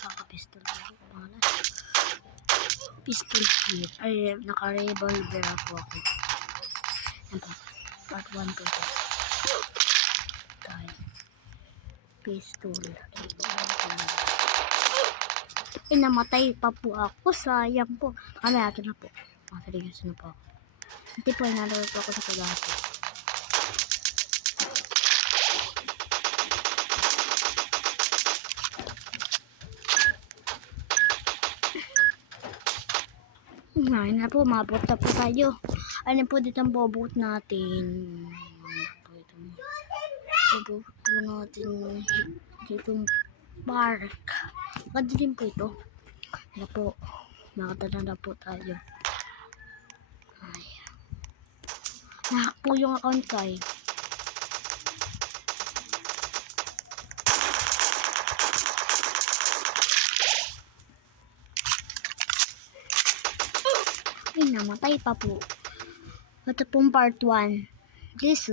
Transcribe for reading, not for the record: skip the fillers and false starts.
Kaka-pistol ako. Pistol kit. Ay, naka-revolver ako. Yan po. Part 1 po ito. Tayo. Pistol. Namatay pa po ako. Sayang po. Kami ato na po. Seryoso na po. Hindi po, nalaro po ako sa kagati. Ngayon na po, mabot na po tayo. Ano po dito ang bobot natin? Bobot po natin ditong park. Ganda din po ito. Ano po, makatala na po tayo. Ay. Nahak po yung account ko eh. Ay, namatay pa po. Ito pong part 1. Please